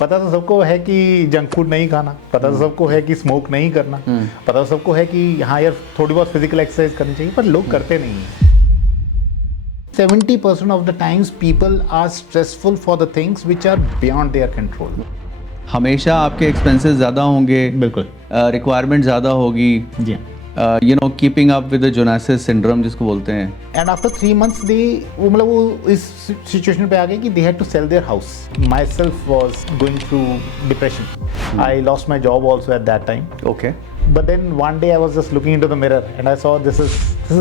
पता तो सबको है कि जंक फूड नहीं खाना, पता तो सबको है कि स्मोक नहीं करना, पता तो सबको है कि हाँ यार थोड़ी बहुत फिजिकल एक्सरसाइज करनी चाहिए, पर लोग करते नहीं हैं। 70% of the times people are stressful for the things which are beyond their control. हमेशा आपके एक्सपेंसेस ज़्यादा होंगे, बिल्कुल रिक्वायरमेंट ज़्यादा होगी, जी हाँ। Keeping up with the Joneses syndrome जिसको बोलते हैं। एंड आफ्टर 3 months दे वो इस सिचुएशन पे आ गए कि they had to sell their house. Myself was going through depression. I lost my job also at that time. Okay, But then one day I was just looking into the mirror and I saw this is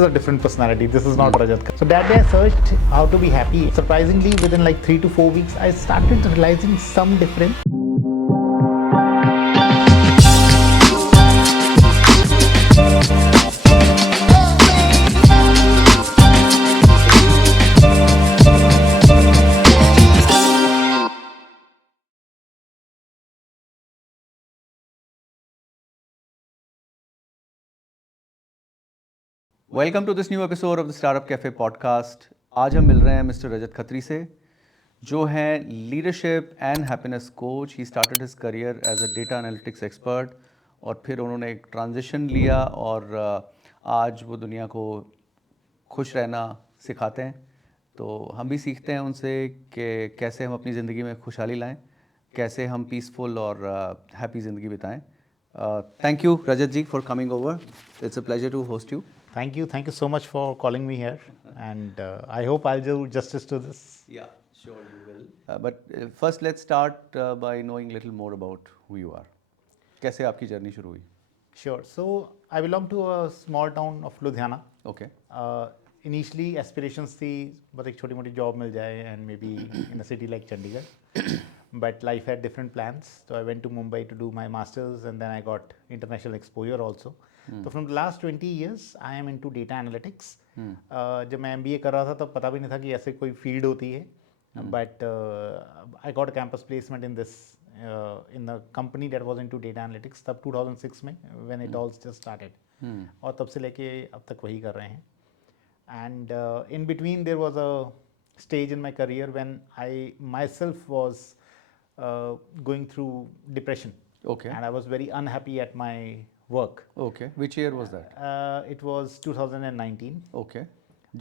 a different personality. This is not Rajat. So that day I searched how to be happy. Surprisingly, within like 3 to 4 weeks, I started realizing some difference. Welcome to this new episode of the startup cafe podcast. आज हम मिल रहे हैं mister रजत खत्री से, जो हैं leadership and happiness coach. He started his career as a data analytics expert और फिर उन्होंने एक ट्रांजिशन लिया और आज वो दुनिया को खुश रहना सिखाते हैं। तो हम भी सीखते हैं उनसे कि कैसे हम अपनी ज़िंदगी में खुशहाली लाएं, कैसे हम पीसफुल और हैप्पी ज़िंदगी बिताएं। Thank you Rajat ji for coming over. It's a pleasure to host you. Thank you so much for calling me here, and I hope I'll do justice to this. Yeah, sure you will. But first let's start by knowing little more about who you are. कैसे आपकी journey शुरू हुई? Sure. So I belong to a small town of Ludhiana. Okay. Initially aspirations थी बस एक छोटी मोटी job मिल जाए and maybe in a city like Chandigarh. But life had different plans. So I went to Mumbai to do my masters and then I got international exposure also. तो from the last 20 years I am into data analytics. जब मैं MBA कर रहा था तब पता भी नहीं था कि ऐसे कोई फील्ड होती है, but I got campus placement in this in the company that was into data analytics तब 2006 में when it all just started, और तब से लेके अब तक वही कर रहे हैं। And in between their was a stage in my career when I my self was going through depression. Okay. And I was very unhappy at my work. Okay. Which year was that? It was 2019. Okay.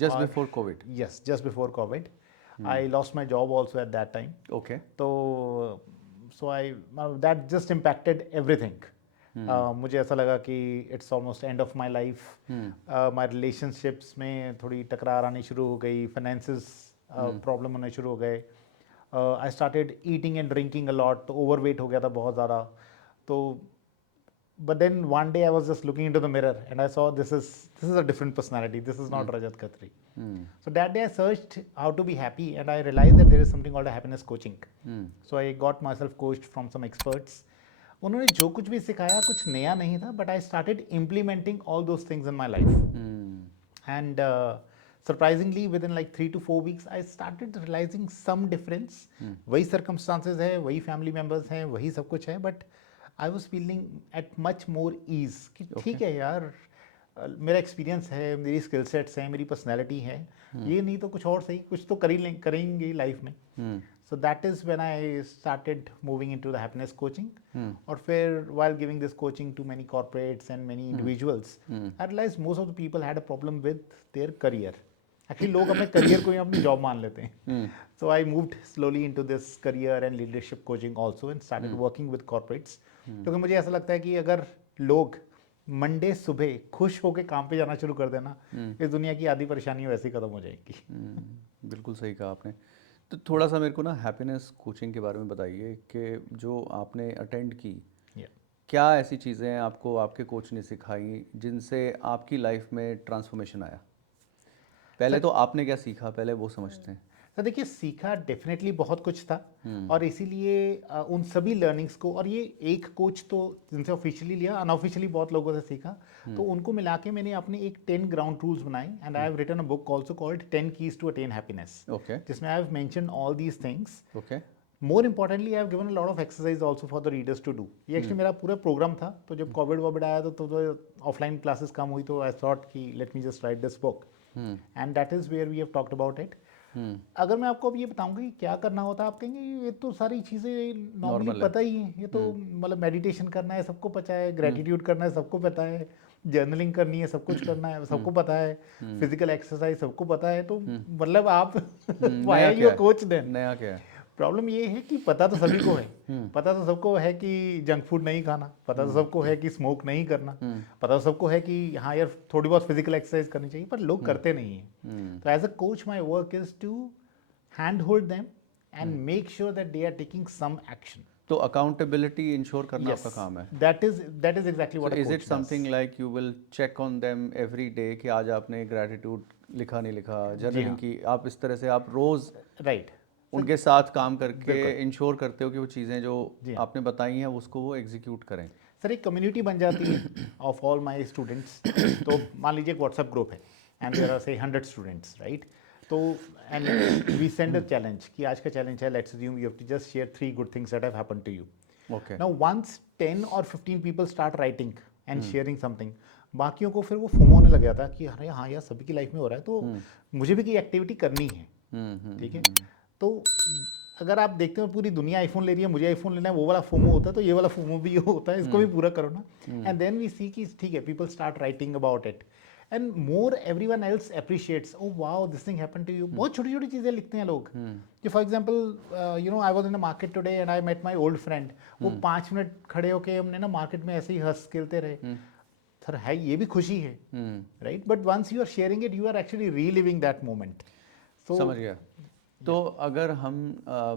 Just before COVID. Yes, just before COVID. I lost my job also at that time. Okay. So that just impacted everything. मुझे ऐसा लगा कि it's almost end of my life. My relationships में थोड़ी टकरार आनी शुरू हो गई, finances problem होने शुरू हो गए. I started eating and drinking a lot, तो overweight हो गया था बहुत ज़्यादा. तो but then one day I was just looking into the mirror and I saw this is a different personality. This is not Rajat Khatri. So that day I searched how to be happy and I realized that there is something called a happiness coaching. So I got myself coached from some experts. उन्होंने जो कुछ भी सिखाया कुछ नया नहीं था, but I started implementing all those things in my life. And surprisingly within like 3 to 4 weeks I started realizing some difference. वही circumstances है, वही family members हैं, वही सब कुछ है, but I was feeling at much more ease कि ठीक है यार, मेरा एक्सपीरियंस है, मेरी स्किल सेट्स हैं, मेरी पर्सनैलिटी है, ये नहीं तो कुछ और सही, कुछ तो करेंगे लाइफ में। So that is when I started moving into the happiness coaching. और फिर while giving this coaching to many corporates and many individuals, I realize most of the people had a problem with their career. Actually लोग अपने career को ही अपनी job मान लेते हैं। So I moved slowly into this career and leadership coaching also and started working with corporates. क्योंकि मुझे ऐसा लगता है कि अगर लोग मंडे सुबह खुश होकर काम पे जाना शुरू कर देना, इस दुनिया की आधी परेशानी वैसे ही खत्म हो जाएगी। बिल्कुल सही कहा आपने। तो थोड़ा सा मेरे को ना हैप्पीनेस कोचिंग के बारे में बताइए कि जो आपने अटेंड की, क्या ऐसी चीज़ें आपको आपके कोच ने सिखाई जिनसे आपकी लाइफ में ट्रांसफॉर्मेशन आया? पहले तो आपने क्या सीखा, पहले वो समझते हैं। तो देखिए, सीखा डेफिनेटली बहुत कुछ था, और इसीलिए उन सभी लर्निंग्स को, और ये एक कोच तो जिनसे ऑफिशियली लिया, अनऑफिशियली बहुत लोगों से सीखा, तो उनको मिला के मैंने अपने एक 10 ग्राउंड रूल्स बनाए। And I have written a book also called 10 keys to attain happiness, जिसमें I have mentioned all these things. More importantly I have given a lot of exercise also for the readers to do. ये actually मेरा पूरा programme था, तो जब Covid आया तो offline classes कम हुई, तो आई थॉट कि let me just write this book, and that is where we have talked about it. अगर मैं आपको अब ये बताऊंगा कि क्या करना होता है, आप कहेंगे ये तो सारी चीज़ें नॉर्मली पता ही हैं, ये तो मतलब मेडिटेशन करना है सबको पता है, ग्रेटिट्यूड करना है सबको पता है, जर्नलिंग करनी है सब कुछ करना है सबको पता है, फिजिकल एक्सरसाइज सबको पता है, तो मतलब आप व्हाई नया आर क्या यू है? Coach then? नया क्या है? प्रॉब्लम ये है कि पता तो सभी को है, पता तो सबको है कि जंक फूड नहीं खाना, पता तो सबको है कि स्मोक नहीं करना, पता तो सबको है कि हाँ यार थोड़ी बहुत फिजिकल एक्सरसाइज करनी चाहिए, पर लोग करते नहीं हैं। तो as a coach my work is to hand hold them and make sure that they are taking some action. तो अकाउंटेबिलिटी इंश्योर करना आपका काम है। That is exactly what a is coach it something like you will check on them every day कि आज आपने gratitude लिखा नहीं लिखा, जर्नलिंग की, आप इस तरह से आप रोज राइट उनके साथ काम करके बिल्कुल। इंश्योर करते हो कि वो चीज़ें जो जी हाँ। आपने बताई हैं उसको वो एग्जीक्यूट करें? सर एक कम्युनिटी बन जाती है ऑफ ऑल माय स्टूडेंट्स। तो मान लीजिए एक व्हाट्सएप ग्रुप है and there are say 100 students, right? तो and we send a challenge कि आज का चैलेंज है, let's assume you have to just share 3 good things that have happened to you. Okay. Now once 10 और 15 people start writing and sharing something, बाकियों को फिर वो फोमो होने लग जाता कि अरे हाँ यार सभी की लाइफ में हो रहा है, तो मुझे भी कोई एक्टिविटी करनी है। ठीक है, तो अगर आप देखते हो पूरी दुनिया आईफोन ले रही है, मुझे आईफोन लेना है, वो वाला फोमो होता है, तो ये वाला फोमो भी होता है, इसको भी पूरा करो ना। एंड देन वी सी कि ठीक है, people start writing about it and more everyone else appreciates, oh wow this thing happened to you. बहुत छोटी छोटी चीज़ें लिखते हैं लोग कि for example you know I was in a market today and I met my old friend. वो 5 minute खड़े होके हमने ना मार्केट में ऐसे ही हंस खेलते रहे। सर है ये भी खुशी है, right? But once you are sharing it, you are actually reliving that moment. समझ गया। तो अगर हम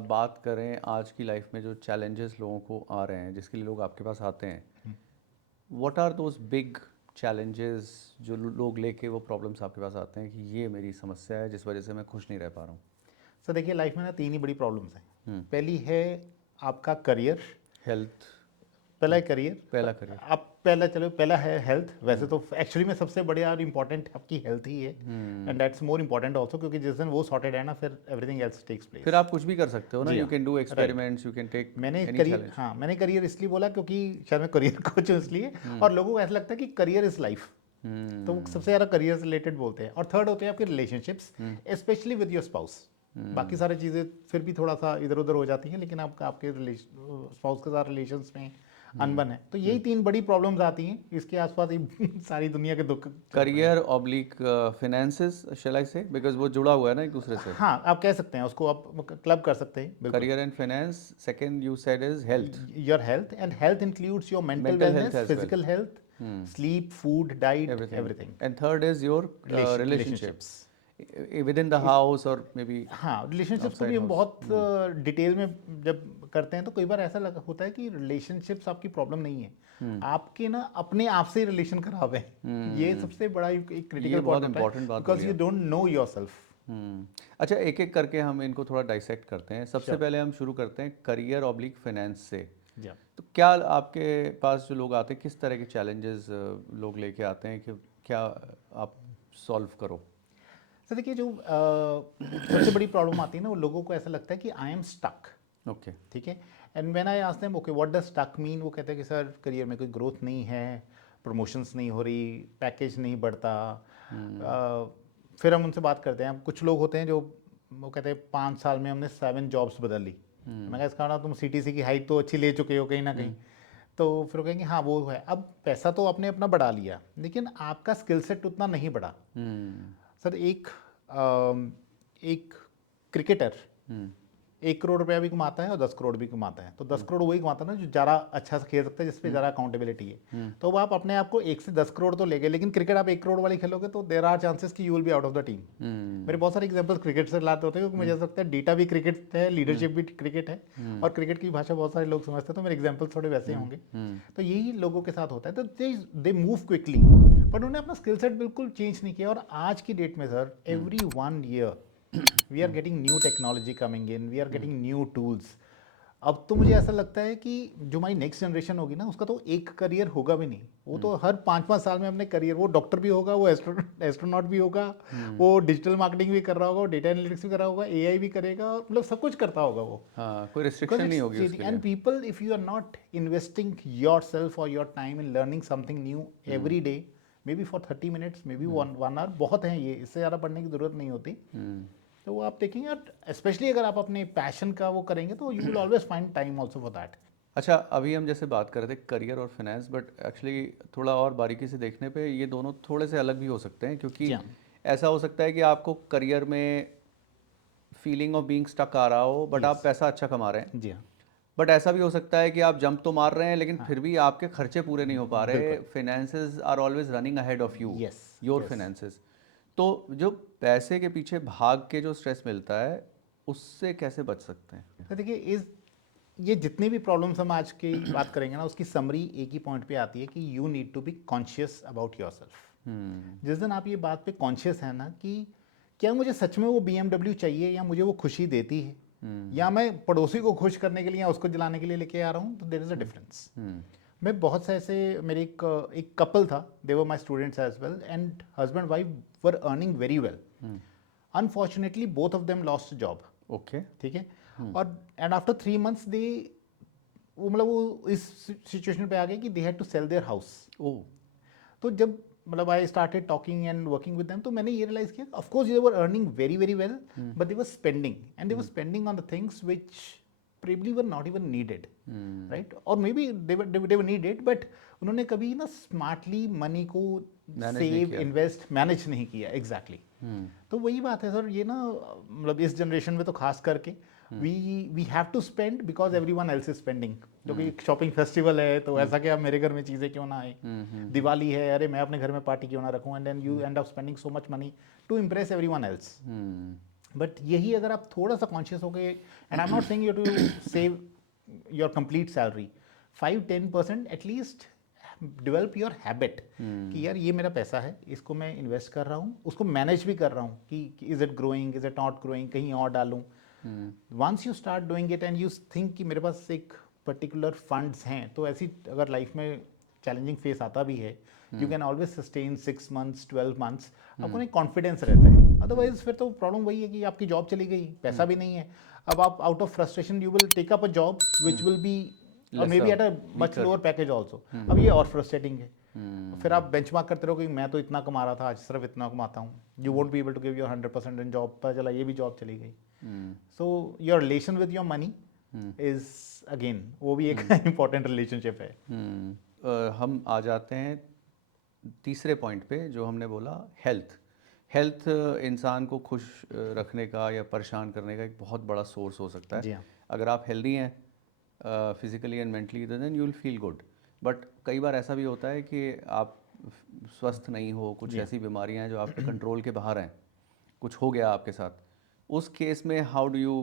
बात करें आज की लाइफ में जो चैलेंजेस लोगों को आ रहे हैं, जिसके लिए लोग आपके पास आते हैं, what are those big challenges जो लोग लेके वो प्रॉब्लम्स आपके पास आते हैं कि ये मेरी समस्या है जिस वजह से मैं खुश नहीं रह पा रहा हूँ? सर देखिए लाइफ में ना 3 ही बड़ी प्रॉब्लम्स हैं। पहली है आपका करियर। हेल्थ। पहला है करियर। पहला करियर। आप पहला है हेल्थ। वैसे तो एक्चुअली में सबसे बढ़िया और इम्पोर्टेंट आपकी हेल्थ ही है, and that's more important also, क्योंकि जिस दिन वो सॉर्टेड है ना, फिर एवरीथिंग एल्स टेक्स प्लेस। फिर आप कुछ भी कर सकते हो ना, जी यू हाँ, can do experiments, you can take मैंने एनी करियर, चैलेंज। हाँ मैंने करियर इसलिए बोला क्योंकि शायद मैं करियर कोच हूँ इसलिए, और लोगों को ऐसा लगता है कि करियर इज लाइफ, तो वो सबसे ज़्यादा करियर से रिलेटेड बोलते हैं। और थर्ड होते हैं आपके relationships, specially with your spouse. बाकी सारी चीज़ें फिर भी थोड़ा सा इधर उधर हो जाती हैं, लेकिन आपके स्पाउस के साथ रिलेशंस में अनबन है, तो यही 3 बड़ी प्रॉब्लम्स आती हैं, इसके आसपास ही सारी दुनिया के दुख चल रहे हैं। करियर ऑब्लिक फाइनेंसेस, शैल आई से, बिकॉज वो जुड़ा हुआ है ना एक दूसरे से। हाँ आप कह सकते हैं उसको, आप क्लब कर सकते हैं बिल्कुल। Career and finance. Second you said is health. Your health, and health includes your mental Mental health wellness, as well. Physical health, sleep, food, diet, everything. And third is your relationships. With in the house और may be हाँ relationships को भी outside हम house. बहुत detail में जब करते हैं तो कई बार ऐसा होता है कि रिलेशनशिप्स आपकी प्रॉब्लम नहीं है, आपके ना अपने आप से रिलेशन खराब है। ये सबसे बड़ा एक ये क्रिटिकल बहुत पॉइंट इंपॉर्टेंट बात because you don't know yourself. अच्छा, एक एक करके हम इनको थोड़ा डाइसेक्ट करते हैं। सबसे Sure. पहले हम शुरू करते हैं करियर ऑब्लिक फाइनेंस से। या तो क्या आपके पास जो लोग आते हैं, किस तरह के चैलेंजेस लोग लेके आते हैं कि क्या आप सॉल्व करो? सर देखिए जो सबसे बड़ी प्रॉब्लम आती है ना, वो लोगों को ऐसा लगता है कि आई एम स्टक। ओके। ठीक है, and when I ask them okay what does stuck mean, वो कहते हैं कि सर करियर में कोई ग्रोथ नहीं है, प्रमोशंस नहीं हो रही, पैकेज नहीं बढ़ता। फिर हम उनसे बात करते हैं। कुछ लोग होते हैं जो वो कहते हैं 5 साल में हमने 7 जॉब्स बदल ली। मैं कहा इसका ना तुम सीटीसी की हाइट तो अच्छी ले चुके हो कहीं ना कहीं। तो फिर वो कहेंगे हाँ वो है, अब पैसा तो आपने अपना बढ़ा लिया लेकिन आपका स्किल सेट उतना नहीं बढ़ा। सर एक क्रिकेटर 1 करोड़ रुपया भी कमाता है और 10 करोड़ भी कमाता है, तो 10 करोड़ वही कमाता है ना जो ज़्यादा अच्छा से खेल सकता है, जिसपे ज़्यादा अकाउंटेबिलिटी है। तो अब आप अपने आप को 1 से 10 करोड़ तो ले गए, लेकिन क्रिकेट आप 1 करोड़ वाली खेलोगे तो देर आर चांसेस कि you will be out of the team. मेरे बहुत सारे एग्जांपल्स क्रिकेट से लाते होते हैं, क्योंकि मुझे ऐसा लगता है डेटा भी क्रिकेट है, लीडरशिप भी क्रिकेट है, और क्रिकेट की भाषा बहुत सारे लोग समझते हैं, तो मेरे एग्जाम्पल्स थोड़े वैसे होंगे। तो यही लोगों के साथ होता है, तो दे मूव क्विकली, बट उन्होंने अपना स्किल सेट बिल्कुल चेंज नहीं किया। और आज की डेट में sir every 1 year we are getting new technology coming in, we are getting new tools. अब तो मुझे ऐसा लगता है कि जो हमारी नेक्स्ट जनरेशन होगी ना, उसका तो एक करियर होगा भी नहीं, वो तो हर 5-5 साल में अपने करियर, वो डॉक्टर भी होगा, वो एस्ट्रोनॉट भी होगा, वो डिजिटल मार्केटिंग भी कर रहा होगा, डेटा एनालिटिक्स भी कर रहा होगा, एआई भी करेगा, मतलब सब कुछ करता होगा वो। हाँ, कोई रिस्ट्रिक्शन नहीं होगी उसके लिए। And people if you are not investing yourself और your time in learning something new every day, maybe for 30 minutes, maybe 1 hour, बहुत है ये, इससे ज़्यादा पढ़ने की जरूरत नहीं होती। तो वो आप देखेंगे, और स्पेशली अगर आप अपने पैशन का वो करेंगे तो you will always find time also for that. अच्छा, अभी हम जैसे बात कर रहे थे करियर और फाइनेंस, बट एक्चुअली थोड़ा और बारीकी से देखने पे ये दोनों थोड़े से अलग भी हो सकते हैं, क्योंकि जी हाँ, ऐसा हो सकता है कि आपको करियर में फीलिंग ऑफ बीइंग स्टक आ रहा हो बट आप यस, पैसा अच्छा कमा रहे हैं, जी हाँ, बट ऐसा भी हो सकता है कि आप जंप तो मार रहे हैं लेकिन हाँ, फिर भी आपके खर्चे पूरे नहीं हो पा रहे, बिल्कुल, finances are always running ahead of you, yes, your yes. Finances. तो जो पैसे के पीछे भाग के जो स्ट्रेस मिलता है उससे कैसे बच सकते हैं? तो देखिए, इस ये जितनी भी प्रॉब्लम्स हम आज की बात करेंगे ना, उसकी समरी एक ही पॉइंट पे आती है कि you need to be conscious about yourself. जिस दिन आप ये बात पे कॉन्शियस है ना कि क्या मुझे सच में वो BMW चाहिए, या मुझे वो खुशी देती है, या मैं पड़ोसी को खुश करने के लिए या उसको जलाने के लिए लेके आ रहा हूँ, तो देयर इज अ डिफरेंस। मैं बहुत से ऐसे, मेरे एक कपल था, they were my students as well, and husband wife were earning very well. Unfortunately both of them lost job. Okay. ठीक है, और एंड आफ्टर 3 months दे, वो मतलब वो इस सिचुएशन पे आ गए कि they had to sell their house. Oh. तो जब मतलब I started talking and working with them, तो मैंने ये रियलाइज किया, of course they were earning very very well, but they were spending, and they were spending on the things which probably were not even needed, right, और maybe they were needed, but उन्होंने कभी ना smartly money को manage नहीं save, किया। Invest, manage नहीं किया। Exactly तो वही बात है सर, ये ना मतलब इस जनरेशन में तो खास करके we have to spend because everyone else is spending. क्योंकि शॉपिंग फेस्टिवल है, तो ऐसा क्या मेरे घर में चीज़ें क्यों ना आए, दिवाली है, अरे मैं अपने घर में पार्टी क्यों ना रखूं, and then you end up spending so much money to impress everyone else. But यही अगर आप थोड़ा सा कॉन्शियस हो गए, and I am not saying you to save your complete salary, 5-10% at least develop your habit कि यार ये मेरा पैसा है, इसको मैं इन्वेस्ट कर रहा हूँ, उसको मैनेज भी कर रहा हूँ कि is it growing, is it not growing, कहीं और डालूँ। Once you start doing it and you think कि मेरे पास एक पर्टिकुलर फंड्स हैं, तो ऐसी अगर लाइफ में चैलेंजिंग फेस आता भी है, you can always sustain 6 months 12 months, आपको एक कॉन्फिडेंस रहता है। अदरवाइज फिर तो प्रॉब्लम वही है कि आपकी जॉब चली गई, पैसा भी नहीं है, अब आप out of frustration you will take up a job which will be और maybe at a much lower package also. अब ये और फ्रस्ट्रेटिंग है, फिर आप बेंचमार्क करते रहो कि मैं तो इतना कमा रहा था, आज सिर्फ इतना कमाता हूँ, you won't be able to give your 100% in job, पता चला ये भी जॉब चली गई। So your relation with your money is again, वो भी एक इंपॉर्टेंट रिलेशनशिप है। हम आ जाते हैं तीसरे पॉइंट पे जो हमने बोला, हेल्थ। हेल्थ इंसान को खुश रखने का या परेशान करने का एक बहुत बड़ा सोर्स हो सकता जी है। हाँ, अगर आप हेल्दी हैं physically and mentally, then you will feel good. But कई बार ऐसा भी होता है कि आप स्वस्थ नहीं हो, कुछ जी हाँ। ऐसी बीमारियां हैं जो आपके कंट्रोल के बाहर हैं, कुछ हो गया आपके साथ, उस केस में how do you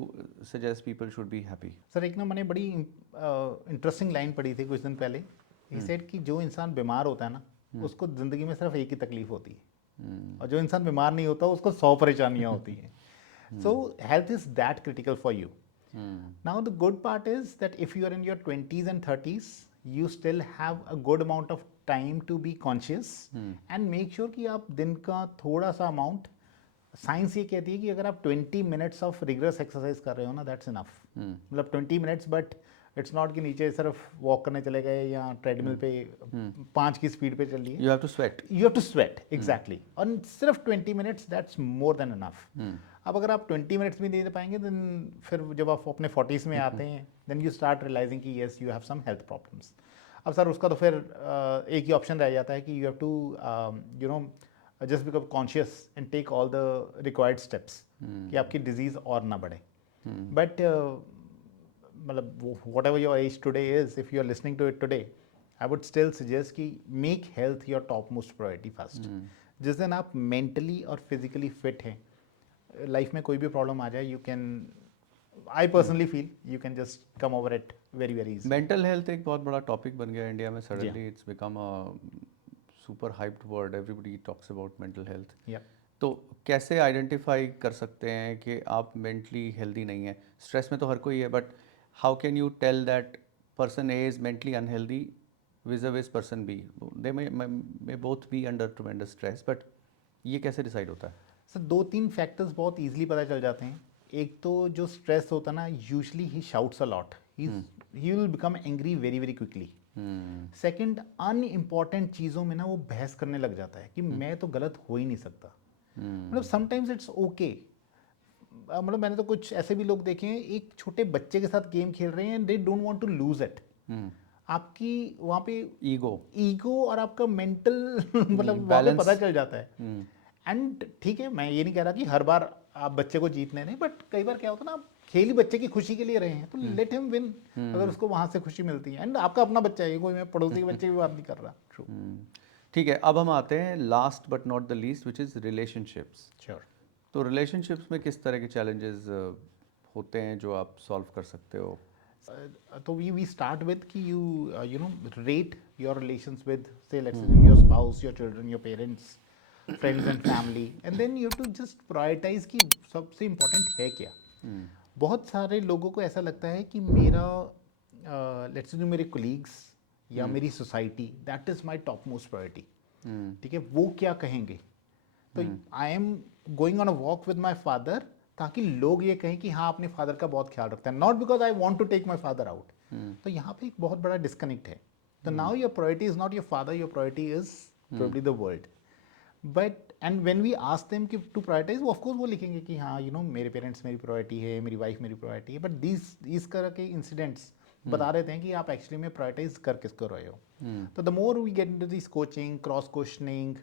suggest people should be happy? Sir एक ना मैंने बड़ी इंटरेस्टिंग लाइन पढ़ी थी कुछ दिन पहले, ही सेड कि जो इंसान बीमार होता है ना, उसको ज़िंदगी में सिर्फ एक ही तकलीफ होती है, और जो इंसान बीमार नहीं होता उसको 100 परेशानियाँ होती हैं। सो health is that critical for you. Now the good part is that if you are in your 20s and 30s, you still have a good amount of time to be conscious and make sure कि आप दिन का थोड़ा सा amount, science ये कहती है कि अगर आप 20 मिनट्स ऑफ रिगरस एक्सरसाइज कर रहे हो ना, दैट्स इनफ। मतलब 20 मिनट्स, बट इट्स नॉट कि नीचे सिर्फ वॉक करने चले गए या ट्रेडमिल पे 5 की स्पीड पे चल लिए। You have to sweat. You have to sweat, exactly, और सिर्फ 20 minutes, that's more than enough. अब अगर आप 20 मिनट्स भी नहीं दे पाएंगे, देन फिर जब आप अपने 40s में आते हैं, देन यू स्टार्ट रियलाइजिंग कि yes you have some health problems. अब सर उसका तो फिर एक ही ऑप्शन रह जाता है कि you have to you know just become conscious and take all the required steps कि आपकी डिजीज़ और ना बढ़े। बट मतलब whatever your age today is, if you are listening to it today, I would still suggest कि make health your top most priority first. जिस दिन आप मेंटली और फिजिकली फिट हैं, लाइफ में कोई भी प्रॉब्लम आ जाए, you can, I personally feel you can just come over it very very easy. Mental health एक बहुत बड़ा टॉपिक बन गया इंडिया में, जी हाँ। Suddenly it's become a super hyped word, everybody talks about mental health. या तो कैसे आइडेंटिफाई कर सकते हैं कि आप मेंटली हेल्दी नहीं हैं? स्ट्रेस में तो हर कोई है, but how can you tell that person A is mentally unhealthy vis-a-vis person B? They may both be under tremendous stress, but ये कैसे डिसाइड होता है? सर 2-3 फैक्टर्स बहुत इजीली पता चल जाते हैं। एक तो जो स्ट्रेस होता है ना, usually he shouts a lot, he will become angry very very quickly. Second, unimportant चीज़ों में ना वो बहस करने लग जाता है कि मैं तो गलत हो ही नहीं सकता। मतलब समटाइम्स इट्स ओके, मतलब मैंने तो कुछ ऐसे भी लोग देखे हैं, एक छोटे बच्चे के साथ गेम खेल रहे हैं and they don't want to lose it. आपकी वहाँ पे ईगो और आपका मेंटल मतलब वहाँ पे पता चल जाता है। एंड ठीक है, मैं ये नहीं कह रहा कि हर बार आप बच्चे को जीतने नहीं, बट कई बार क्या होता है ना, आप खेल ही बच्चे की खुशी के लिए रहे हैं तो लेट हिम विन, अगर उसको वहाँ से खुशी मिलती है। एंड आपका अपना बच्चा है, ये कोई मैं पड़ोसी के बच्चे की बात नहीं कर रहा। ट्रू। ठीक है, अब हम आते हैं last but not the least, which is relationships. Sure. तो रिलेशनशिप्स में किस तरह के चैलेंजेस होते हैं जो आप सॉल्व कर सकते हो? तो वी स्टार्ट विद कि you know rate your relations with, say let's assume your spouse, your children, your parents, friends and family, and then you have to just prioritise कि सबसे इम्पोर्टेंट है क्या। बहुत सारे लोगों को ऐसा लगता है कि मेरा लेट्स अज्यूम मेरे कोलीग्स या मेरी society, that is my top most priority. ठीक है, वो क्या कहेंगे। तो आई am going on a walk with my father ताकि लोग ये कहें कि हाँ अपने फादर का बहुत ख्याल रखता है, not because I want to take my father out. तो यहाँ पे एक बहुत बड़ा डिस्कनेक्ट है। तो now your priority is not your father, your priority is probably the world. But and when we ask them कि टू प्रायोरिटाइज, वो ऑफकोर्स वो लिखेंगे कि हाँ यू नो मेरे पेरेंट्स मेरी प्रायोरिटी है, मेरी वाइफ मेरी प्रायोरिटी है, बट इस तरह के इंसिडेंट्स बता देते हैं कि आप एक्चुअली में प्रायोरिटाइज कर किसको रहे हो। तो the more we get into this coaching, cross questioning,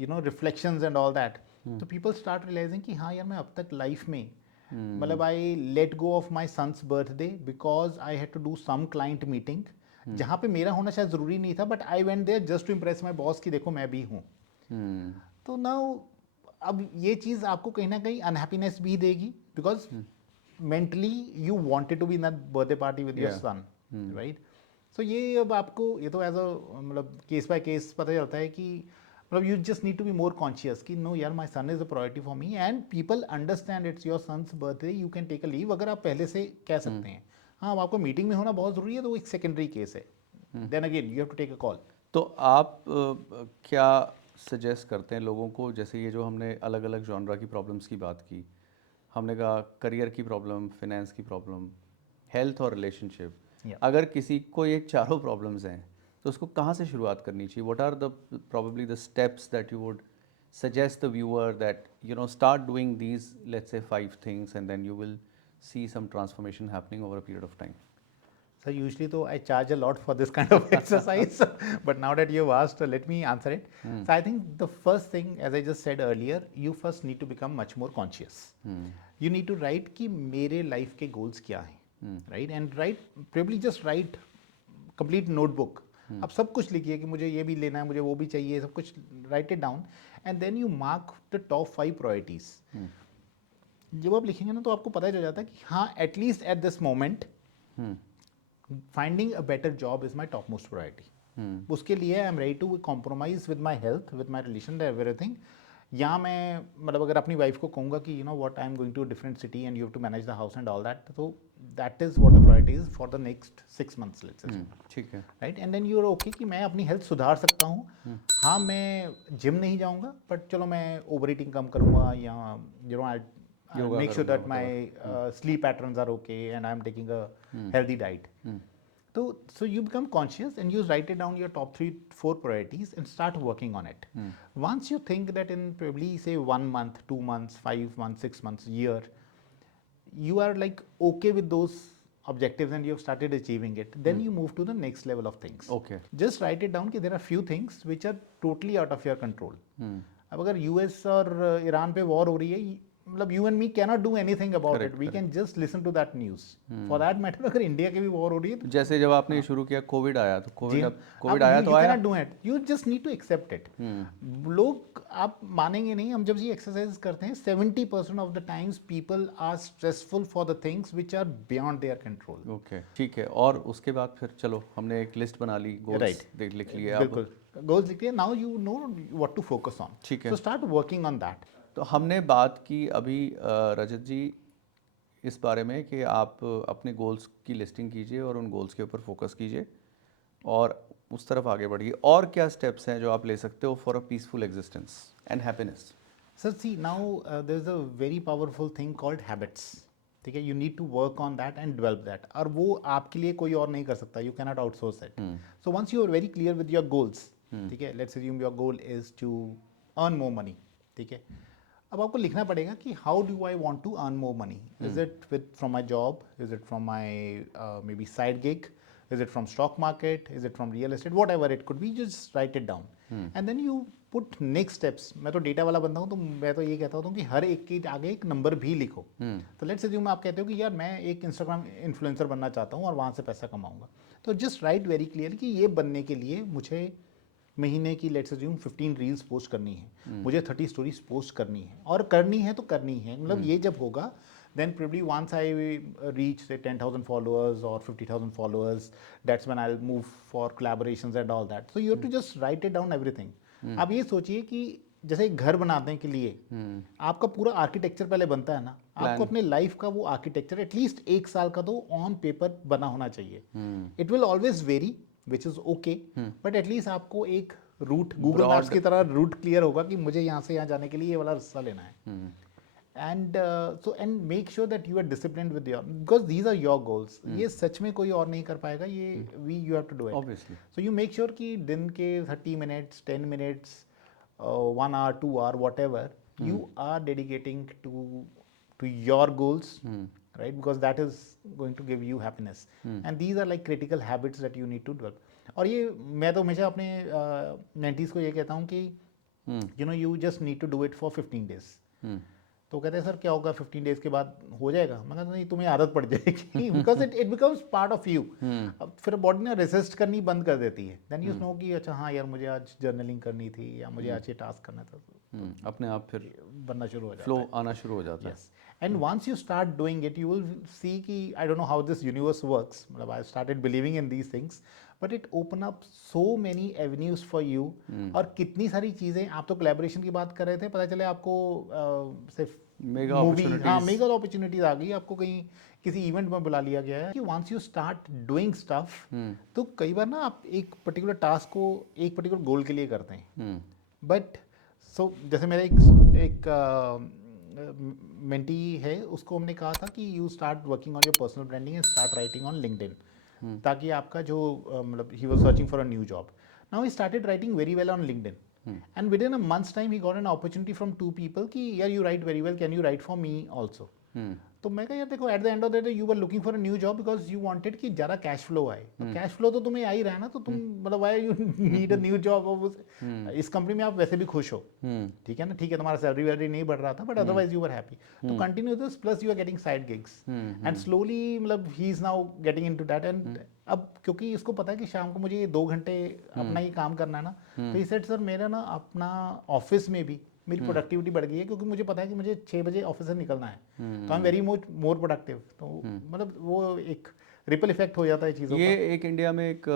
you know reflections and all that, तो पीपल स्टार्ट रियलाइजिंग कि हाँ यार मैं अब तक लाइफ में मतलब I let go of my son's birthday because I had to do some client meeting, जहाँ पे मेरा होना शायद ज़रूरी नहीं था, but I went there just to impress my boss कि देखो मैं भी हूँ। तो नाउ अब ये चीज़ आपको कहीं ना कहीं अनहैप्पीनेस भी देगी, because mentally you wanted to be in that birthday party with your son, right. So ये अब आपको ये तो एज अ मतलब केस बाय केस पता चलता है कि मतलब you just need to be more conscious कि नो यार my son is a priority for me, and people understand it's your son's birthday, you can take a leave अगर आप पहले से कह सकते हैं। हाँ अब आपको मीटिंग में होना बहुत ज़रूरी है तो वो एक सेकेंडरी केस है, then again you have to take a call. तो आप क्या सजेस्ट करते हैं लोगों को, जैसे ये जो हमने अलग अलग जॉनरा की प्रॉब्लम्स की बात की, हमने कहा करियर की प्रॉब्लम, फिनेंस की प्रॉब्लम, हेल्थ और रिलेशनशिप, अगर किसी को ये चारों प्रॉब्लम्स हैं तो उसको कहाँ से शुरुआत करनी चाहिए? What are the probably the steps that you would suggest the viewer that start doing these, let's say 5 things, and then you will see some transformation happening over a period of time? So usually though I charge a lot for this kind of exercise, but now that you've asked, let me answer it. So I think the first thing, as I just said earlier, you first need to become much more conscious. You need to write कि मेरे life के goals क्या हैं, right? And write, probably just write complete notebook. आप सब कुछ लिखिए कि मुझे ये भी लेना है, मुझे वो भी चाहिए, सब कुछ write it down, and then you mark the top 5 priorities. जब आप लिखेंगे ना तो आपको पता चल जाता है कि हाँ at least at this moment finding a better job is my topmost priority. उसके लिए I am ready to compromise with my health, with my relation, everything. या मैं मतलब अगर अपनी वाइफ को कहूँगा कि you know what I am going to different city and you have to manage the house and all that, तो that is what the priority is for the next 6 months, let's say. ठीक है, right, and then you are okay कि मैं अपनी health सुधार सकता हूँ। हाँ मैं जिम नहीं जाऊँगा, बट चलो मैं ओवर ईटिंग कम करूँगा, या you know I make sure that my sleep patterns are okay and I'm taking a healthy diet. So you become conscious and you write it down your top 3-4 priorities and start working on it. Once you think that in probably say 1 month, 2 months, 5 months, 6 months, year, you are like okay with those objectives and you have started achieving it, then you move to the next level of things. Okay. Just write it down कि there are few things which are totally out of your control. अब अगर US और Iran पे war हो रही है, मतलब you and me cannot do anything about it, we can just listen to that news. For that matter अगर India की भी वॉर हो रही है तो जैसे जब आपने शुरू किया कोविड आया तो कोविड आया तो आया, do it, you just need to accept it. लोग आप मानेंगे नहीं, हम जब ये एक्सरसाइज करते हैं 70% of the times people are stressful for the things which are beyond their control. Okay ठीक है, और उसके बाद फिर चलो हमने एक लिस्ट बना ली, गोल्स लिख लिए, बिल्कुल गोल्स लिख लिए, now you know what to focus on, ठीक है, so start working on that. तो हमने बात की अभी रजत जी इस बारे में कि आप अपने गोल्स की लिस्टिंग कीजिए और उन गोल्स के ऊपर फोकस कीजिए और उस तरफ आगे बढ़िए। और क्या स्टेप्स हैं जो आप ले सकते हो for a peaceful existence and happiness? Sir see now there is a very powerful thing called habits, ठीक है। You need to work on that and develop that, और वो आपके लिए कोई और नहीं कर सकता, you cannot outsource it. So once you are very clear with your goals, ठीक है, let's assume your goal is to earn more money, ठीक है। अब आपको लिखना पड़ेगा कि how do I want to earn more money, is it with from my job, is it from my maybe side gig, is it from stock market, is it from real estate, whatever it could be, just write it down. And then you put next steps. मैं तो data वाला बंदा हूँ, तो मैं तो ये कहता हूँ कि हर एक के आगे एक नंबर भी लिखो. तो लेट्स अज्यूम आप कहते हो कि यार मैं एक इंस्टाग्राम इन्फ्लुएंसर बनना चाहता हूँ और वहाँ से पैसा कमाऊंगा. तो जस्ट राइट वेरी क्लियर कि ये बनने के लिए मुझे महीने की लेट्स अज्यूम 15 रील्स पोस्ट करनी है, मुझे 30 स्टोरीज पोस्ट करनी है, और करनी है तो करनी है. मतलब ये जब होगा, then probably once I reach say 10,000 followers or 50,000 followers, that's when I'll move for collaborations and all that. So you have to just write it down everything. आप ये सोचिए कि जैसे एक घर बनाने के लिए आपका पूरा आर्किटेक्चर पहले बनता है ना, आपको अपने लाइफ का वो आर्किटेक्चर एटलीस्ट 1 साल का तो ऑन पेपर बना होना चाहिए. It will always very, which is okay, but at least आपको एक रूट, गूगल मैप्स की तरह रूट क्लियर होगा कि मुझे यहाँ से यहाँ जाने के लिए ये वाला रास्ता लेना है. And and make sure that you are disciplined with your, because these are your goals. ये सच में कोई और नहीं कर पाएगा, ये you have to do it. Obviously. So you make sure कि दिन के 30 minutes, 10 minutes, 1 hour, 2 hour, whatever, you are dedicating to your goals, right? Because that is going to give you happiness. And these are like critical habits that you need to develop. और ये मैं तो हमेशा अपने mentees को ये कहता हूँ कि you know, you just need to do it for 15 days. तो कहते हैं सर क्या होगा 15 डेज के बाद हो जाएगा. मैं कहता नहीं, तुम्हें आदत पड़ जाएगी, because it becomes part of you. फिर बॉडी ने रेसिस्ट करनी बंद कर देती है. देन यू नो कि अच्छा हाँ यार मुझे आज जर्नलिंग करनी थी या मुझे आज ये टास्क करना था, अपने आप फिर बनना शुरू हो जाता है, फ्लो आना शुरू हो जाता है. And once you start doing it you will see कि I don't know how this universe works, मतलब I started believing in these things, but it open up so many avenues for you. और कितनी सारी चीज़ें, आप तो collaboration की बात कर रहे थे, पता चले आपको सिर्फ मेगा अपॉर्चुनिटीज आ गई, आपको कहीं किसी इवेंट में बुला लिया गया है. कि once you start doing stuff, तो कई बार ना आप एक पर्टिकुलर टास्क को एक पर्टिकुलर गोल के लिए करते हैं. बट सो जैसे मेरा एक मेंटी है, उसको हमने कहा था कि you start working on your personal branding and start writing on LinkedIn, ताकि आपका जो मतलब he was searching for a new job. Now he started writing very well on LinkedIn. And within a month's time, he got an opportunity from 2 people कि यार you write very well, can you write for me also? तो मैं कहा यार देखो, at the end of the day you were looking for a new job because you wanted कि ज़्यादा cash flow आए. तो कैश फ्लो तो तुम्हें आ ही रहा है ना, तो तुम मतलब why you need a new job. इस कंपनी में आप वैसे भी खुश हो, ठीक है ना, ठीक है तुम्हारा सैलरी वैलरी नहीं बढ़ रहा था, but otherwise you were happy. तो continue this, plus you are getting side gigs, and slowly मतलब he is now getting into that. And अब क्योंकि इसको पता है कि शाम को मुझे ये 2 घंटे अपना ही काम करना है ना, तो ही सेड सर मेरा ना अपना ऑफिस में भी मेरी प्रोडक्टिविटी बढ़ गई है, क्योंकि मुझे पता है कि मुझे 6 बजे ऑफिस से निकलना है, तो I am very more productive. तो मतलब वो एक रिपल इफेक्ट हो जाता है चीज़ों का. ये एक इंडिया में एक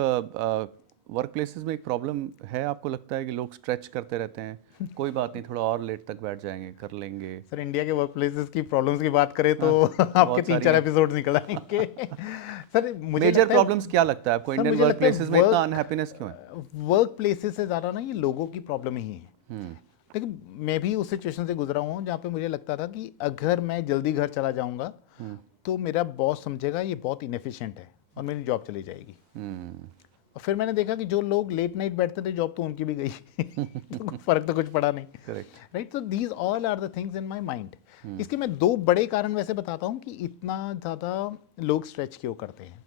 वर्क प्लेसेस में एक प्रॉब्लम है. आपको लगता है कि लोग स्ट्रेच करते रहते हैं, कोई बात नहीं थोड़ा और लेट तक बैठ जाएंगे, कर लेंगे. सर इंडिया के वर्क प्लेसेस की प्रॉब्लम्स की बात करें तो आपके 3-4 एपिसोड निकल आएंगे. सर मुझे मेजर प्रॉब्लम्स क्या लगता है आपको इंडियन वर्क प्लेसेस में इतना अनहैप्पीनेस क्यों है? वर्क प्लेसेस से ज़्यादा ना ये लोगों की प्रॉब्लम ही है. लेकिन मैं भी उस सिचुएशन से गुजरा हूँ जहाँ पे मुझे लगता था कि अगर मैं जल्दी घर चला जाऊँगा तो मेरा बॉस समझेगा ये बहुत इनएफिशिएंट है और मेरी जॉब चली जाएगी. और फिर मैंने देखा कि जो लोग लेट नाइट बैठते थे, जॉब तो उनकी भी गई. तो फर्क तो कुछ पड़ा नहीं. Correct, right. तो these all are the things in my mind. इसके मैं 2 बड़े कारण वैसे बताता हूँ कि इतना ज़्यादा लोग स्ट्रेच क्यों करते हैं.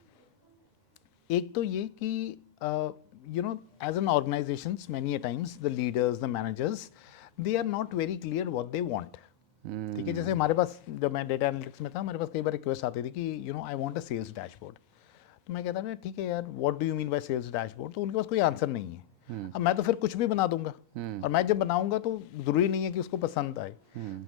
एक तो ये कि you know, as an organizations, many a times the leaders, the managers, they are not very clear what they want. ठीक है. जैसे हमारे पास जब मैं डेटा एनालिटिक्स में था, हमारे पास कई बार रिक्वेस्ट आती थी कि you know I want a sales dashboard. तो मैं कहता था ठीक है यार, what do you mean by sales dashboard. तो उनके पास कोई आंसर नहीं है. अब मैं तो फिर कुछ भी बना दूंगा, और मैं जब बनाऊंगा तो जरूरी नहीं है कि उसको पसंद आए.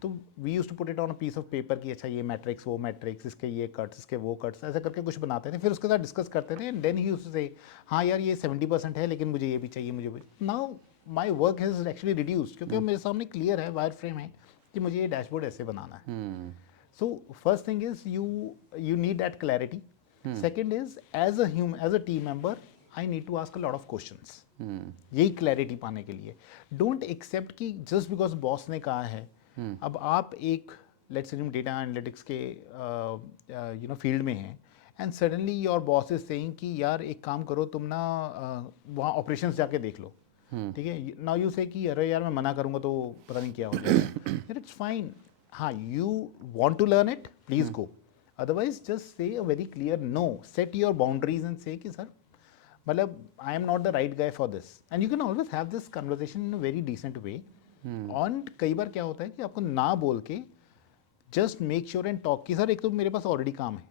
तो we used to put it on a piece of paper कि अच्छा ये मैट्रिक्स, वो मैट्रिक्स, इसके ये कट्स, इसके वो कट्स, ऐसे करके कुछ बनाते थे. फिर उसके साथ डिस्कस करते थे, and then he used to say हाँ यार ये 70% है, लेकिन मुझे ये भी चाहिए, मुझे भी. Now my work has actually reduced, क्योंकि मेरे सामने क्लियर है, वायर फ्रेम है कि मुझे ये डैशबोर्ड ऐसे बनाना है. So first thing is you need that clarity. Second is as a team member I need to ask a lot of questions. यही क्लैरिटी पाने के लिए. डोंट एक्सेप्ट कि जस्ट बिकॉज बॉस ने कहा है. अब आप एक लेट्स से डेटा एनालिटिक्स के यू नो फील्ड में हैं, and suddenly your boss is saying कि यार एक काम करो तुम ना वहाँ ऑपरेशंस जाके देख लो. ठीक है, नाउ यू से कि अरे यार मैं मना करूंगा तो पता नहीं क्या हो जाएगा, यार इट्स फाइन, हाँ you want to learn it please go, otherwise just say a very clear no, set your boundaries and say कि सर मतलब I am not the right guy for this, and you can always have this conversation in a very decent way. और कई बार क्या होता है कि आपको ना बोल के just make sure and talk कि सर एक तो मेरे पास ऑलरेडी काम है,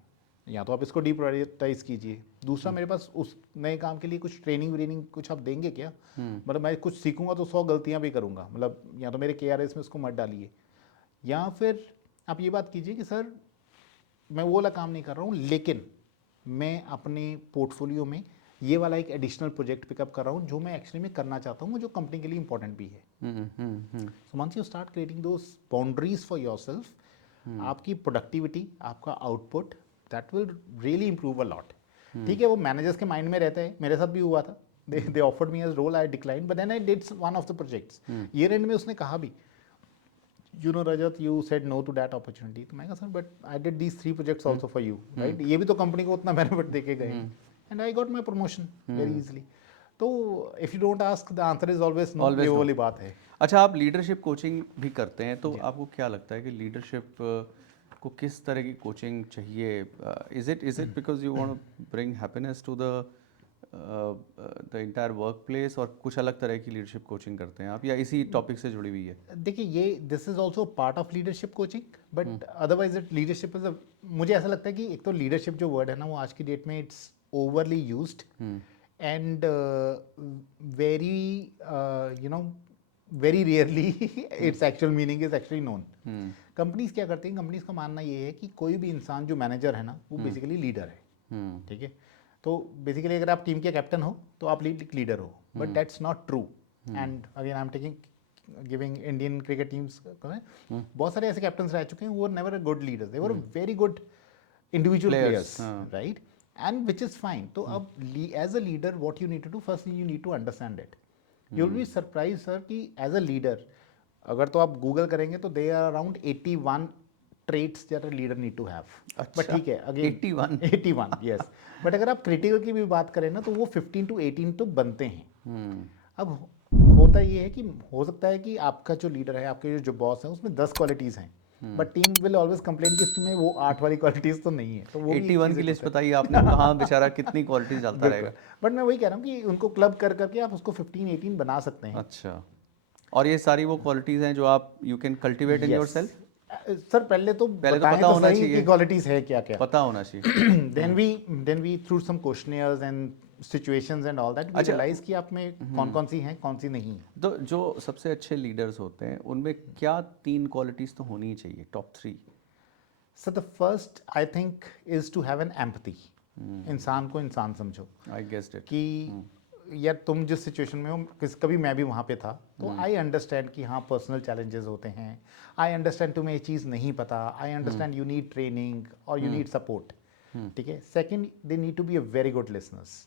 या तो आप इसको डिप्रायोरिटाइज कीजिए, दूसरा मेरे पास उस नए काम के लिए कुछ ट्रेनिंग व्रेनिंग कुछ आप देंगे क्या, मतलब मैं कुछ सीखूंगा तो 100 गलतियां भी करूंगा, मतलब या तो मेरे KRS में उसको मत डालिए, या फिर आप ये बात कीजिए कि सर मैं वो वाला काम नहीं कर रहा हूँ, लेकिन मैं अपने पोर्टफोलियो में ये वाला एक एडिशनल प्रोजेक्ट पिकअप कर रहा हूँ जो मैं एक्चुअली में करना चाहता हूँ, जो कंपनी के लिए इंपॉर्टेंट भी है। So once you start creating those boundaries for yourself, आपकी प्रोडक्टिविटी, आपका output, that will really improve a lot. ठीक है, वो मैनेजर्स के माइंड में रहता है, मेरे साथ भी हुआ था, they offered me as role, I decline, but then I did one of the projects, year end में उसने कहा भी, you know Rajat, you said no to that opportunity, तो मैं कहा sir but I did these 3 projects also for you, right, ये भी तो कंपनी को उतना बेनिफिट दे के गए, and I got my promotion very easily. तो if you don't ask the answer is always no, ये वो वाली बात है। अच्छा, आप लीडरशिप कोचिंग भी करते हैं, तो आपको क्या लगता है कि लीडरशिप को किस तरह की कोचिंग चाहिए? Is it because you want to bring happiness to the entire workplace, और कुछ अलग तरह की लीडरशिप कोचिंग करते हैं आप, या इसी टॉपिक से जुड़ी हुई है? देखिए ये this is also part of leadership coaching, but otherwise it leadership is, मुझे ऐसा लगता है कि एक तो लीडरशिप जो वर्ड है ना वो आज की डेट में it's overly used and very you know very rarely its actual meaning is actually known. Companies क्या करती हैं, कंपनीज का मानना ये है कि कोई भी इंसान जो मैनेजर है ना वो बेसिकली लीडर है, ठीक है, तो बेसिकली अगर आप टीम के कैप्टन हो तो आप लीडर हो, but that's not true. And again I am taking giving Indian cricket teams, बहुत सारे ऐसे कैप्टन रह चुके हैं वो never a good leaders, they were very good individual players, right, and which is fine. तो अब as a leader what you need to do, first you need to understand it. You will be surprise sir कि as a leader अगर तो आप Google करेंगे तो they are around 81 traits that a leader need to have. But ठीक है, again 81 yes, but अगर आप क्रिटिकल की भी बात करें ना तो वो 15 to 18 तो बनते हैं। अब होता ये है कि हो सकता है कि आपका जो लीडर है, आपके जो बॉस है, उसमें 10 क्वालिटीज़ हैं, but team will always complain कि इसमें वो 8 वाली क्वालिटीज़ तो नहीं है, तो वो 81 की लिस्ट बताइए आपने, कहाँ बेचारा कितनी क्वालिटीज डालता रहेगा। बट मैं वही कह रहा हूँ कि उनको क्लब कर करके आप उसको 15-18 बना सकते हैं। अच्छा, और ये सारी वो क्वालिटीज हैं जो आप you can cultivate in yourself? Sir पहले तो पहले तो बताएं पता तो होना सही चाहिए, कि क्वालिटीज है क्या क्या, पता होना चाहिए। Then we through some questionnaires and situations and all that we realise कि आप में कौन सी हैं कौन सी नहीं है। तो जो सबसे अच्छे लीडर्स होते हैं उनमें क्या 3 क्वालिटीज तो होनी ही चाहिए, top 3? Sir the first I think is to have an empathy, इंसान को इंसान समझो। आई गेस्ड इट कि यार तुम जिस सिचुएशन में हो, कभी मैं भी वहाँ पे था, तो आई अंडरस्टैंड कि हाँ पर्सनल चैलेंजेस होते हैं, आई अंडरस्टैंड तुम्हें ये चीज़ नहीं पता, I understand you need training और यू नीड सपोर्ट, ठीक है। Second, they need to be a very good listeners.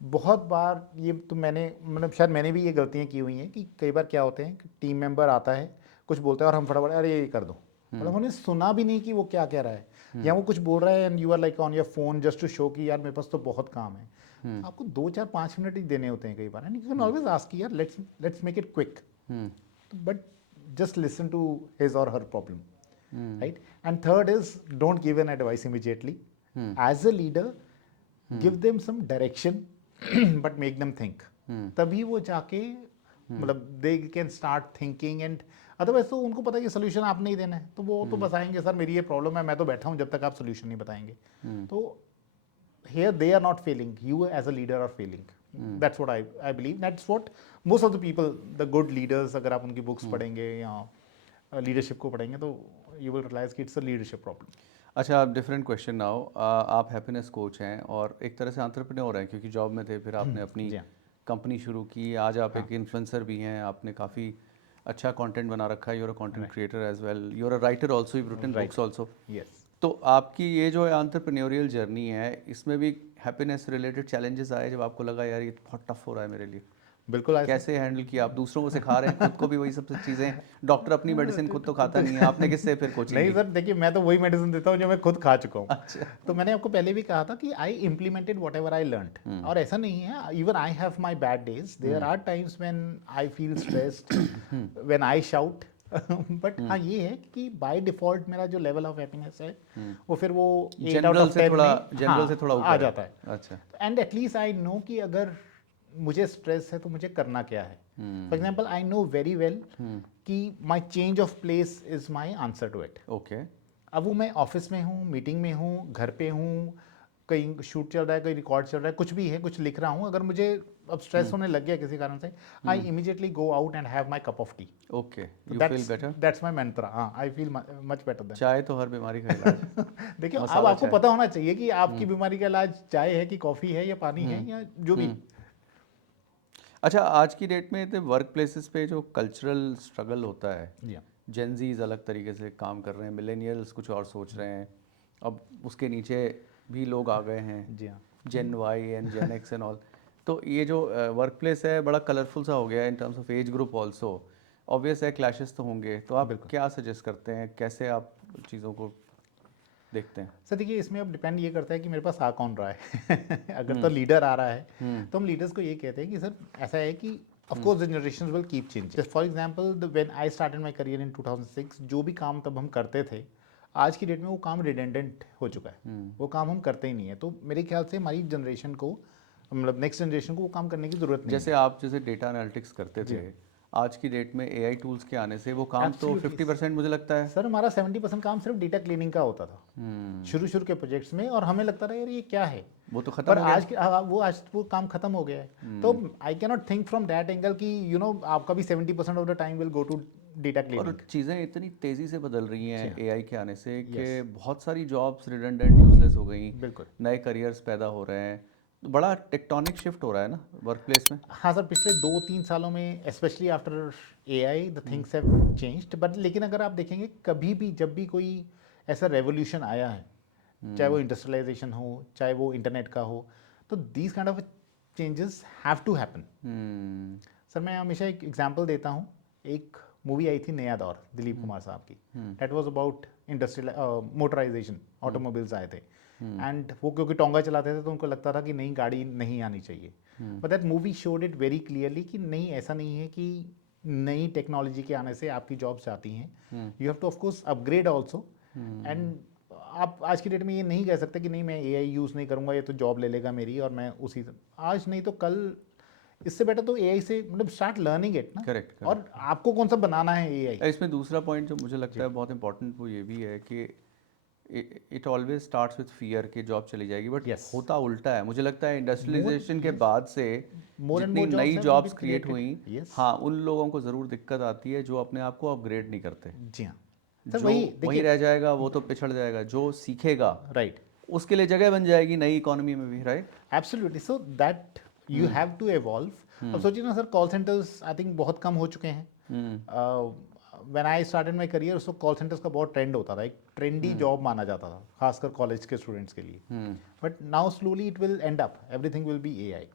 बहुत बार ये तो मैंने मतलब शायद मैंने भी ये गलतियाँ की हुई हैं कि कई बार क्या होते हैं कि टीम मेंबर आता है कुछ बोलता है और हम फटाफट अरे ये कर दो, मतलब उन्हें सुना भी नहीं कि वो क्या कह रहा है, या वो कुछ बोल रहा है and you are like on your phone just to show कि यार मेरे पास तो बहुत काम है। आपको 2-4-5 मिनट ही देने होते हैं कई बार, and you can always ask यार let's make it quick, but just listen to his और her problem, right. And third is don't give an advice immediately, as a leader give them some direction but make them think, तभी वो जाके मतलब they can start thinking, and otherwise तो उनको पता है कि सोल्यूशन आपने ही देना है, तो वो तो बताएंगे सर मेरी ये प्रॉब्लम है, मैं तो बैठा हूँ जब तक आप सोल्यूशन नहीं बताएंगे। तो here they are not failing, you as a leader are failing. That's what I believe, that's what most of the people, the good leaders, अगर आप उनकी बुक्स पढ़ेंगे या लीडरशिप को पढ़ेंगे तो you will realize कि it's a leadership problem. अच्छा, आप डिफरेंट क्वेश्चन नाउ, आप हैप्पीनेस कोच हैं और एक तरह से एंटरप्रेन्योर हैं, क्योंकि जॉब में थे, फिर आपने अपनी कंपनी शुरू की, आज आप एक इन्फ्लुएंसर भी हैं, आपने काफ़ी अच्छा कंटेंट बना रखा है, you're a content creator as well, you're a writer also, you written books also. Yes. तो आपकी ये जो एंटरप्रेन्योरियल जर्नी है, इसमें भी हैप्पीनेस रिलेटेड चैलेंजेस आए जब आपको लगा यार ये बहुत टफ हो रहा है मेरे लिए? बिल्कुल ऐसा। कैसे हैंडल किया आप? दूसरों को सिखा रहे हैं, खुद को भी वही सब चीज़ें। डॉक्टर अपनी मेडिसिन खुद तो खाता नहीं है, आपने किससे फिर कोचिंग नहीं ली? सर, देखिए मैं तो वही मेडिसिन देता हूँ जो मैं खुद खा चुका हूँ। अच्छा। तो मैंने आपको पहले भी कहा था कि I implemented whatever I learn. और ऐसा नहीं है, even I have my bad days, there are times when I feel stressed, when I shout. But हाँ ये है कि बाय डिफॉल्ट मेरा जो लेवल ऑफ हैप्पीनेस है वो फिर वो 8 आउट जनरल ऑफ से 10 थोड़ा, में जनरल से थोड़ा आ ऊपर जाता है। अच्छा। एंड एटलीस्ट आई नो कि अगर मुझे स्ट्रेस है तो मुझे करना क्या है। For example I know very well कि my change of place is my answer to it. Okay. अब वो मैं ऑफिस में हूँ, मीटिंग में हूँ, घर पे हूँ, कहीं शूट चल रहा है, कहीं रिकॉर्ड चल रहा है, कुछ भी है, कुछ लिख रहा हूँ, अगर मुझे अब स्ट्रेस होने लग गया किसी कारण से, I immediately go out and have my cup of tea. Okay, you feel better. That's my mantra. हाँ, I feel much better then. चाय तो हर बीमारी का इलाज है। देखिए अब मसाला आपको चाय। पता होना चाहिए कि आपकी बीमारी का इलाज चाय है कि कॉफ़ी है या पानी है या जो भी। अच्छा, आज की डेट में तो वर्क प्लेसेस पे जो कल्चरल स्ट्रगल होता है, जी हाँ। जेनजीज अलग तरीके से काम कर रहे हैं, मिलेनियल्स कुछ और सोच रहे हैं, अब उसके नीचे भी लोग आ गए हैं, जी हाँ। Gen Y and gen X and all. तो ये जो वर्क प्लेस है बड़ा कलरफुल सा हो गया है in terms of age group also. Obvious है क्लैशेस तो होंगे, तो आप बिल्कुल क्या सजेस्ट करते हैं, कैसे आप चीज़ों को देखते हैं? सर, देखिए इसमें अब डिपेंड ये करता है कि मेरे पास आ कौन रहा है। अगर तो लीडर आ रहा है तो हम लीडर्स को ये कहते हैं कि सर ऐसा है कि of course the generations will keep change. For example when I started my career in 2006, जो भी काम तब हम करते थे आज की डेट में वो काम रिडेंडेंट हो चुका है। वो काम हम करते ही नहीं है। तो मेरे ख्याल से हमारी जनरेशन को, मतलब नेक्स्ट जनरेशन को वो काम करने की जरूरत नहीं जैसे आप जैसे डेटा एनालिटिक्स करते थे, आज की डेट में एआई टूल्स के आने से वो है। काम तो एब्सोल्युटली 50% मुझे लगता है। सर, हमारा 70% काम सिर्फ डेटा क्लीनिंग का होता था शुरू शुरू के प्रोजेक्ट्स में, और हमें लगता था यार ये क्या है। वो तो पर खत्म हो गया। आज वो काम खत्म हो गया है। तो I can not think from that angle कि आपका भी 70% of the time will go to data और क्लीनिंग। चीज़ें इतनी तेज़ी से बदल रही हैं एआई के आने से कि यस, बहुत सारी जॉब्स रिडंडेंट, यूजलेस हो गई, बिल्कुल। नए करियर्स पैदा हो रहे हैं। तो बड़ा टेक्टोनिक शिफ्ट हो रहा है ना वर्क प्लेस में। हाँ सर, पिछले 2-3 सालों में specially after AI the things have changed. But लेकिन अगर आप देखेंगे कभी भी जब भी कोई ऐसा रेवोल्यूशन आया है, चाहे वो इंडस्ट्रियलाइजेशन हो, चाहे वो इंटरनेट का हो, तो these kind of changes have to happen. Sir मैं हमेशा एक एग्जांपल देता हूँ। एक मूवी आई थी नया दौर, दिलीप कुमार साहब की। That was about industrial motorisation, automobiles आए थे। एंड वो क्योंकि टोंगा चलाते थे तो उनको लगता था कि नई गाड़ी नहीं आनी चाहिए। But that movie showed it very clearly कि नहीं, ऐसा नहीं है कि नई टेक्नोलॉजी के आने से आपकी जॉब्स जाती हैं। You have two of course upgrade also. And आप आज की डेट में ये नहीं कह सकते कि नहीं मैं एआई यूज़ नहीं करूँगा, ये तो जॉब ले लेगा मेरी और मैं उसी आज नहीं तो कल। इससे बेटर तो एआई से मतलब स्टार्ट लर्निंग इट ना। करेक्ट। और आपको कौन सा बनाना है एआई। इसमें दूसरा पॉइंट जो मुझे लगता है बहुत इंपॉर्टेंट वो ये भी है कि it always starts with fear कि जॉब चली जाएगी, बट Yes. होता उल्टा है। मुझे लगता है मोर इंडस्ट्रियलाइजेशन के बाद से मोर एंड जितनी मोर नई जॉब्स जॉब्स क्रिएट हुई, यस। हाँ, उन लोगों को ज़रूर दिक्कत आती है जो अपने आप को अपग्रेड नहीं करते। जी हाँ सर, जो वही वहीं देखिए। रह जाएगा वो तो पिछड़ जाएगा, जो सीखेगा राइट, उसके लिए जगह बन जाएगी नई इकोनॉमी में भी, right. Absolutely. So that you have to evolve. अब सोचिए ना sir, call centres I think बहुत कम हो चुके हैं। When I started my career उस वक्त कॉल सेंटर्स का बहुत ट्रेंड होता था, एक ट्रेंडी जॉब माना जाता था खासकर कॉलेज के स्टूडेंट्स के लिए। But now slowly it will and up, everything will be AI.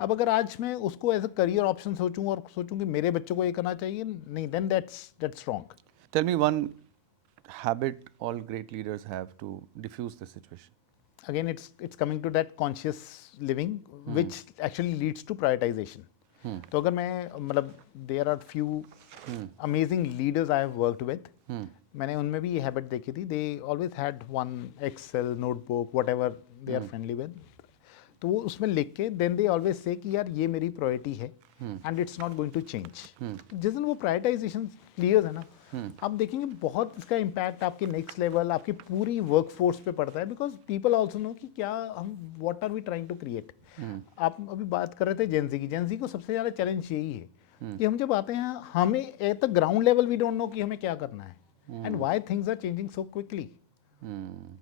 अब अगर आज मैं उसको एज अ करियर ऑप्शन सोचूं और सोचूं कि मेरे बच्चों को ये करना चाहिए, नहीं, then that's wrong. Tell me one habit all great leaders have to diffuse this situation. Again it's coming to that conscious living which actually leads to prioritization. तो अगर मैं मतलब there are few amazing leaders I have worked with, मैंने उनमें भी ये habit देखी थी। they always had one Excel notebook whatever they are friendly with, तो वो उसमें लिख के देन दे ऑलवेज से कि यार ये मेरी प्रायोरिटी है and it's not going to change. जिस दिन वो प्रायोरिटाइजेशन क्लियर है ना, आप देखेंगे बहुत इसका इम्पैक्ट आपके नेक्स्ट लेवल, आपकी पूरी वर्क फोर्स पे पड़ता है। बिकॉज पीपल ऑल्सो नो कि क्या हम what are we trying to create. आप अभी बात कर रहे थे जेंजी की। जेंजी को सबसे ज़्यादा चैलेंज यही है कि हम जब आते हैं हमें at the ground level we don't know कि हमें क्या करना है and why things are changing so quickly.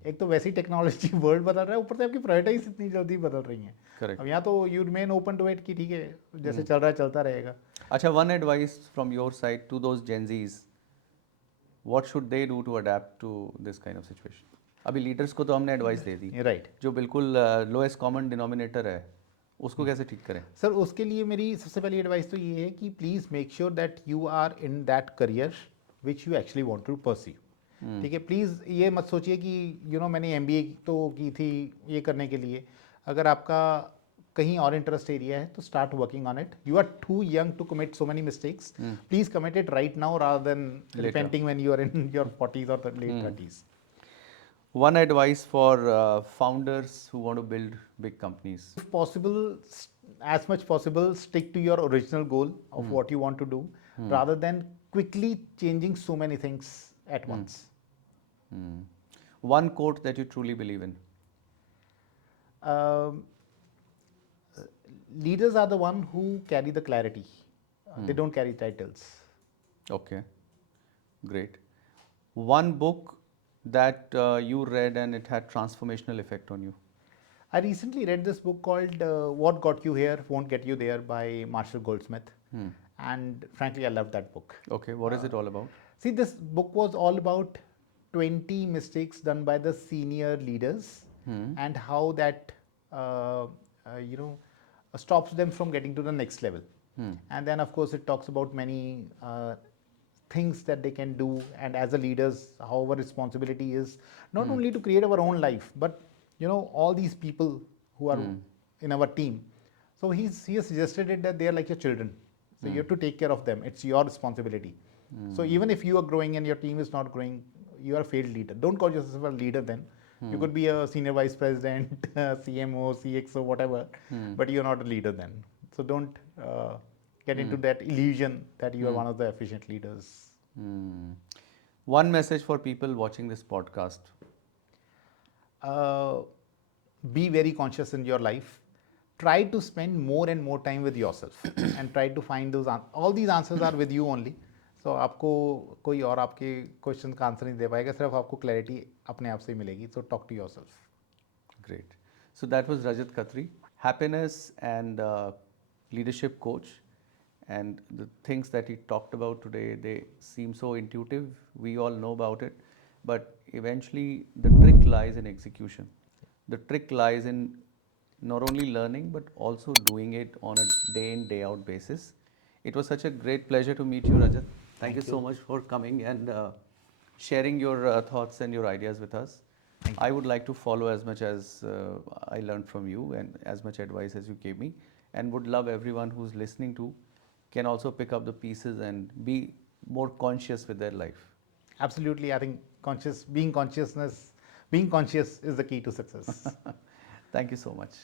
एक तो वैसी टेक्नोलॉजी वर्ल्ड बदल रहा है, ऊपर से आपकी प्रायोरिटीज इतनी जल्दी बदल रही हैं। Correct. अब यहाँ तो you remain open to it कि ठीक है जैसे चल रहा है चलता रहेगा। अच्छा, one advice from your side to those Gen Zs, what should they do to adapt to this kind of situation? अभी लीडर्स को तो हमने एडवाइस दे दी, राइट। जो बिल्कुल लोएस्ट कॉमन डिनोमिनेटर है उसको कैसे ठीक करें? सर उसके लिए मेरी सबसे पहली एडवाइस तो ये है कि please make sure that you are in that career which you actually want to pursue. ठीक है, प्लीज़ ये मत सोचिए कि मैंने एमबीए तो की थी ये करने के लिए। अगर आपका कहीं और इंटरेस्ट एरिया है तो start working on it. You are too young to commit so many mistakes. Please commit it right now rather than repenting when you are in your 40s और late 30s। One advice for founders who want to build big companies. If possible, as much possible, stick to your original goal of what you want to do rather than quickly changing so many things at once. One quote that you truly believe in. Um, Leaders are the one who carry the clarity. They don't carry titles. Okay, great. One book that you read and it had transformational effect on you. I recently read this book called What Got You Here Won't Get You There by Marshall Goldsmith. And frankly, I loved that book. Okay, what is it all about? See, this book was all about 20 mistakes done by the senior leaders and how that, stops them from getting to the next level. And then, of course, it talks about many things that they can do. And as a leaders, how our responsibility is not only to create our own life, but, all these people who are in our team. So he has suggested it that they are like your children. So you have to take care of them. It's your responsibility. So even if you are growing and your team is not growing, you are a failed leader. Don't call yourself a leader then. You could be a senior vice president, CMO, CXO, whatever, but you're not a leader then. So don't get into that illusion that you are one of the efficient leaders. One message for people watching this podcast. Be very conscious in your life. Try to spend more and more time with yourself and try to find those all these answers are with you only. So आपको कोई और आपके question का answer नहीं दे पाएगा, सिर्फ आपको clarity अपने आप से ही मिलेगी. So talk to yourself. Great. So that was Rajat Khatri, happiness and leadership coach. And the things that he talked about today, they seem so intuitive. We all know about it. But eventually, the trick lies in execution. The trick lies in not only learning, but also doing it on a day in, day out basis. It was such a great pleasure to meet you, Rajat. Thank you so much for coming and sharing your thoughts and your ideas with us. I would like to follow as much as I learned from you and as much advice as you gave me, and would love everyone who's listening to can also pick up the pieces and be more conscious with their life. Absolutely. I think being conscious is the key to success. Thank you so much.